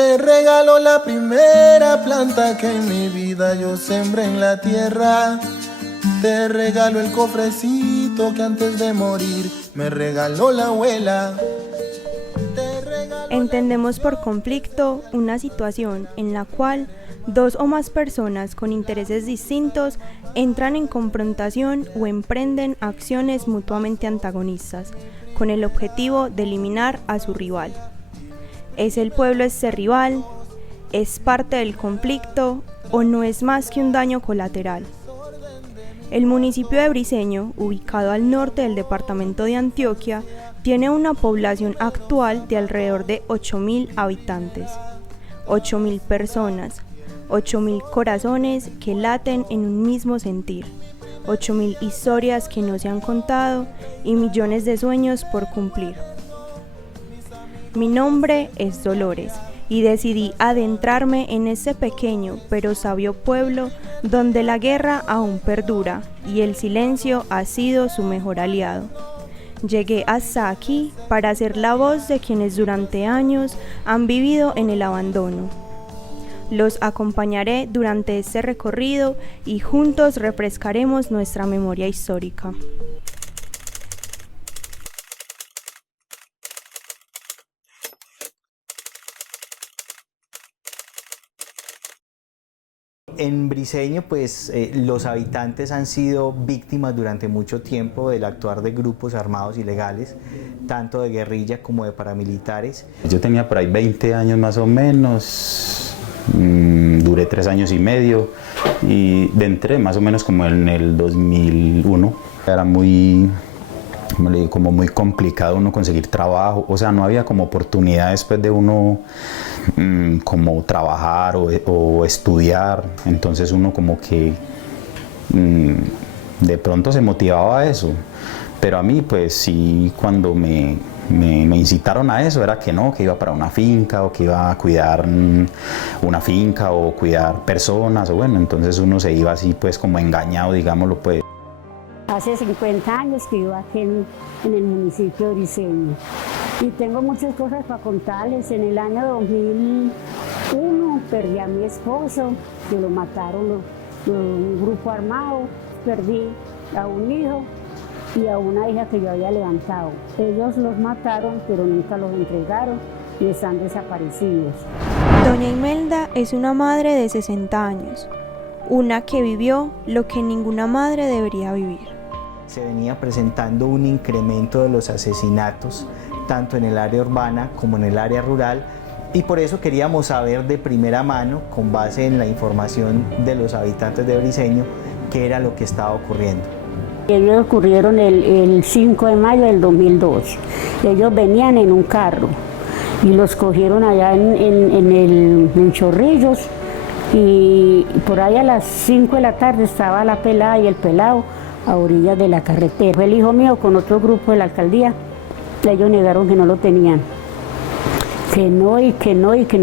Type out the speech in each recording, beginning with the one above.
Te regalo la primera planta que en mi vida yo sembré en la tierra. Te regalo el cofrecito que antes de morir me regaló la abuela. Entendemos por conflicto una situación en la cual dos o más personas con intereses distintos entran en confrontación o emprenden acciones mutuamente antagonistas, con el objetivo de eliminar a su rival. ¿Es el pueblo este rival? ¿Es parte del conflicto o no es más que un daño colateral? El municipio de Briceño, ubicado al norte del departamento de Antioquia, tiene una población actual de alrededor de 8.000 habitantes. 8.000 personas, 8.000 corazones que laten en un mismo sentir, 8.000 historias que no se han contado y millones de sueños por cumplir. Mi nombre es Dolores y decidí adentrarme en este pequeño pero sabio pueblo donde la guerra aún perdura y el silencio ha sido su mejor aliado. Llegué hasta aquí para ser la voz de quienes durante años han vivido en el abandono. Los acompañaré durante este recorrido y juntos refrescaremos nuestra memoria histórica. En Briceño, pues los habitantes han sido víctimas durante mucho tiempo del actuar de grupos armados ilegales, tanto de guerrilla como de paramilitares. Yo tenía por ahí 20 años más o menos, duré 3 años y medio y entré más o menos como en el 2001. Era como muy complicado uno conseguir trabajo, o sea, no había como oportunidad después de uno como trabajar o estudiar, entonces uno como que de pronto se motivaba a eso, pero a mí pues sí, cuando me incitaron a eso era que no, que iba para una finca o que iba a cuidar una finca o cuidar personas, o bueno, entonces uno se iba así pues como engañado, digámoslo pues. Hace 50 años que vivo aquí en el municipio de Briceño y tengo muchas cosas para contarles. En el año 2001 perdí a mi esposo, que lo mataron un grupo armado, perdí a un hijo y a una hija que yo había levantado. Ellos los mataron, pero nunca los entregaron y están desaparecidos. Doña Imelda es una madre de 60 años, una que vivió lo que ninguna madre debería vivir. Se venía presentando un incremento de los asesinatos, tanto en el área urbana como en el área rural, y por eso queríamos saber de primera mano, con base en la información de los habitantes de Briceño, qué era lo que estaba ocurriendo. Ellos ocurrieron el 5 de mayo del 2002. Ellos venían en un carro y los cogieron allá en Chorrillos, y por ahí a las 5 de la tarde estaba la pelada y el pelado a orillas de la carretera. Fue el hijo mío con otro grupo de la alcaldía. Ellos negaron que no lo tenían, que no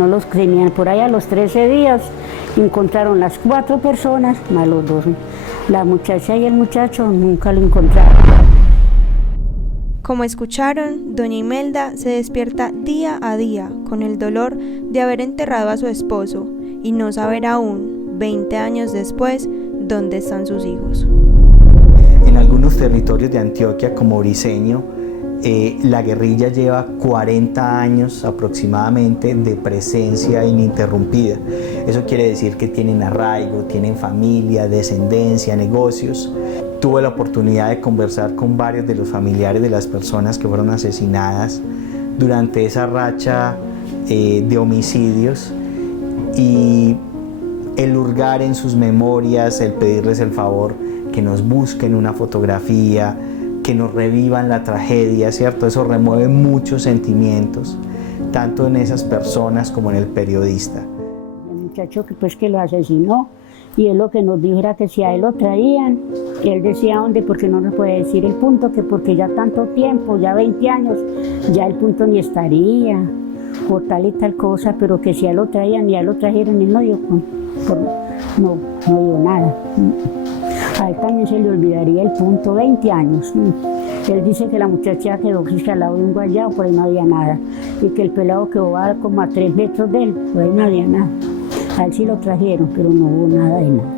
los tenían. Por ahí a los 13 días encontraron las 4 personas más los 2. La muchacha y el muchacho nunca lo encontraron. Como escucharon, doña Imelda se despierta día a día con el dolor de haber enterrado a su esposo y no saber aún, 20 años después, dónde están sus hijos. En algunos territorios de Antioquia, como Briceño, la guerrilla lleva 40 años aproximadamente de presencia ininterrumpida. Eso quiere decir que tienen arraigo, tienen familia, descendencia, negocios. Tuve la oportunidad de conversar con varios de los familiares de las personas que fueron asesinadas durante esa racha de homicidios, y el hurgar en sus memorias, el pedirles el favor que nos busquen una fotografía, que nos revivan la tragedia, ¿cierto? Eso remueve muchos sentimientos, tanto en esas personas como en el periodista. El muchacho que lo asesinó, y él lo que nos dijo era que si a él lo traían, él decía dónde, porque no nos puede decir el punto, que porque ya tanto tiempo, ya 20 años, ya el punto ni estaría, o tal y tal cosa, pero que si a él lo traían y a él lo trajeron, él no dio, no dio nada. A él también se le olvidaría el punto, 20 años. Él dice que la muchacha quedó al lado de un guayabo, por ahí no había nada. y que el pelado quedó como a 3 metros de él, pues ahí no había nada. A él sí lo trajeron, pero no hubo nada de nada.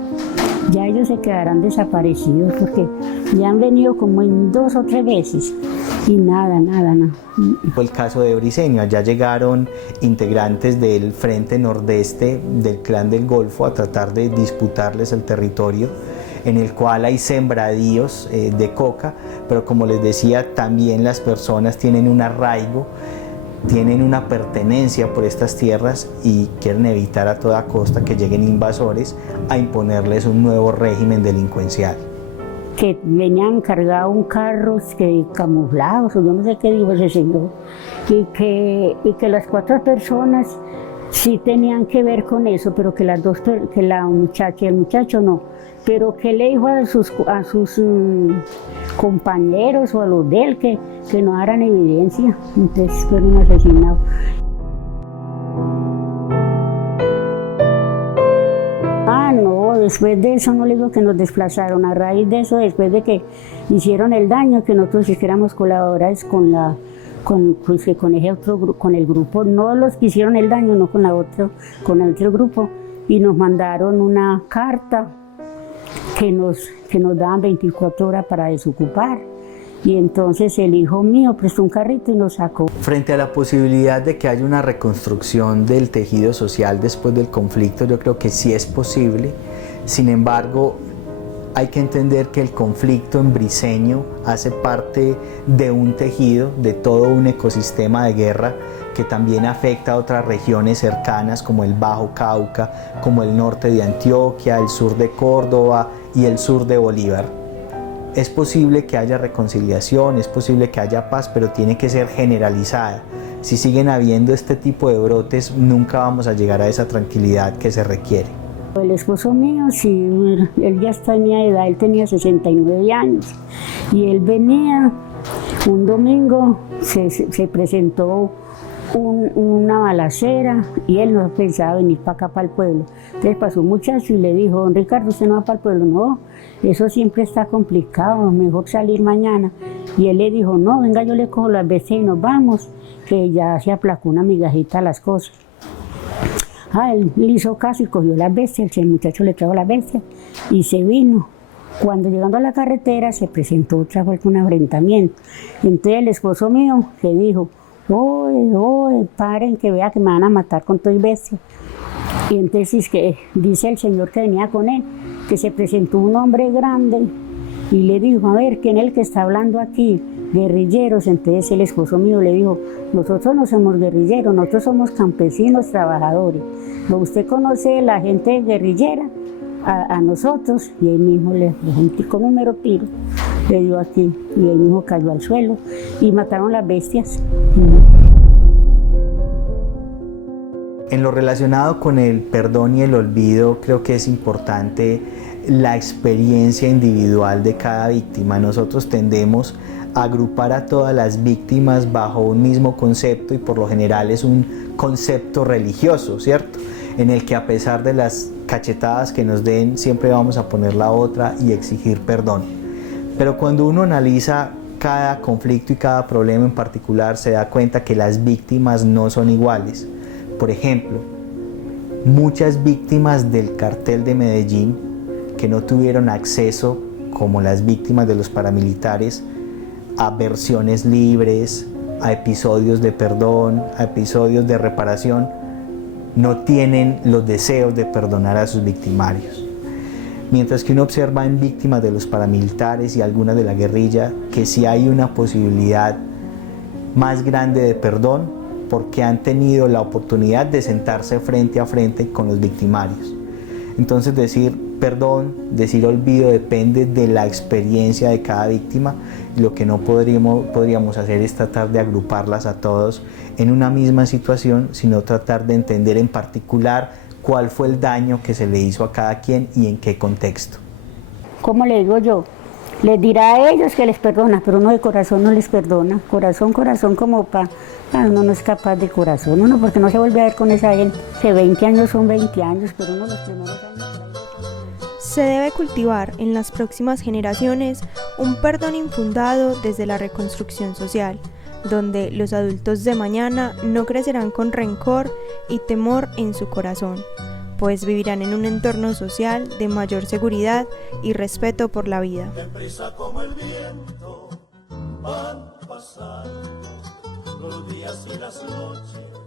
Ya ellos se quedarán desaparecidos porque ya han venido como en 2 o 3 veces y nada. Fue el caso de Briceño. Allá llegaron integrantes del Frente Nordeste del Clan del Golfo a tratar de disputarles el territorio, en el cual hay sembradíos de coca, pero como les decía, también las personas tienen un arraigo, tienen una pertenencia por estas tierras y quieren evitar a toda costa que lleguen invasores a imponerles un nuevo régimen delincuencial. Que venían cargados un carro camuflados, o yo no sé qué dijo ese señor, y que las 4 personas sí tenían que ver con eso, pero que las 2, que la muchacha y el muchacho no, pero que le dijo a sus compañeros o a los de él que no daran evidencia, entonces fueron asesinados. No, después de eso no le digo que nos desplazaron, a raíz de eso, después de que hicieron el daño, que nosotros éramos colaboradores con el grupo, no los que hicieron el daño, no con el otro grupo, y nos mandaron una carta que nos daban 24 horas para desocupar. Y entonces el hijo mío prestó un carrito y nos sacó. Frente a la posibilidad de que haya una reconstrucción del tejido social después del conflicto, yo creo que sí es posible. Sin embargo, hay que entender que el conflicto en Briceño hace parte de un tejido, de todo un ecosistema de guerra que también afecta a otras regiones cercanas como el Bajo Cauca, como el norte de Antioquia, el sur de Córdoba y el sur de Bolívar. Es posible que haya reconciliación, es posible que haya paz, pero tiene que ser generalizada. Si siguen habiendo este tipo de brotes, nunca vamos a llegar a esa tranquilidad que se requiere. El esposo mío, sí, él ya tenía edad, él tenía 69 años y él venía un domingo, se presentó una balacera y él no pensaba venir para acá, para el pueblo. Entonces pasó un muchacho y le dijo: don Ricardo, ¿usted no va para el pueblo? No, eso siempre está complicado, mejor salir mañana. Y él le dijo: no, venga, yo le cojo las bestias y nos vamos, que ya se aplacó una migajita las cosas. Él le hizo caso y cogió las bestias, el muchacho le trajo las bestias y se vino. Cuando llegando a la carretera se presentó otra vez un enfrentamiento. Entonces el esposo mío que dijo: oye, paren, que vea que me van a matar con todo y bestia. Y entonces que dice el señor que venía con él, que se presentó un hombre grande y le dijo: a ver, ¿quién es el que está hablando aquí? Guerrilleros. Entonces el esposo mío le dijo: nosotros no somos guerrilleros, nosotros somos campesinos trabajadores. ¿Usted conoce la gente guerrillera? A nosotros. Y él mismo le dejó con un mero tiro, le dio aquí y él mismo cayó al suelo y mataron las bestias. En lo relacionado con el perdón y el olvido, creo que es importante la experiencia individual de cada víctima. Nosotros tendemos a agrupar a todas las víctimas bajo un mismo concepto y por lo general es un concepto religioso, ¿cierto? En el que a pesar de las cachetadas que nos den, siempre vamos a poner la otra y exigir perdón. Pero cuando uno analiza cada conflicto y cada problema en particular, se da cuenta que las víctimas no son iguales. Por ejemplo, muchas víctimas del cartel de Medellín que no tuvieron acceso, como las víctimas de los paramilitares, a versiones libres, a episodios de perdón, a episodios de reparación, no tienen los deseos de perdonar a sus victimarios. Mientras que uno observa en víctimas de los paramilitares y algunas de la guerrilla que sí hay una posibilidad más grande de perdón, porque han tenido la oportunidad de sentarse frente a frente con los victimarios. Entonces decir perdón, decir olvido depende de la experiencia de cada víctima. Lo que no podríamos hacer es tratar de agruparlas a todos en una misma situación, sino tratar de entender en particular cuál fue el daño que se le hizo a cada quien y en qué contexto. ¿Cómo le digo yo? Les dirá a ellos que les perdona, pero uno de corazón no les perdona. Corazón, como uno no es capaz de corazón, uno porque no se vuelve a ver con esa gente. Que 20 años son 20 años, pero uno los primeros años... Se debe cultivar en las próximas generaciones un perdón infundado desde la reconstrucción social, donde los adultos de mañana no crecerán con rencor y temor en su corazón, pues vivirán en un entorno social de mayor seguridad y respeto por la vida. Deprisa como el viento van pasando los días y las noches.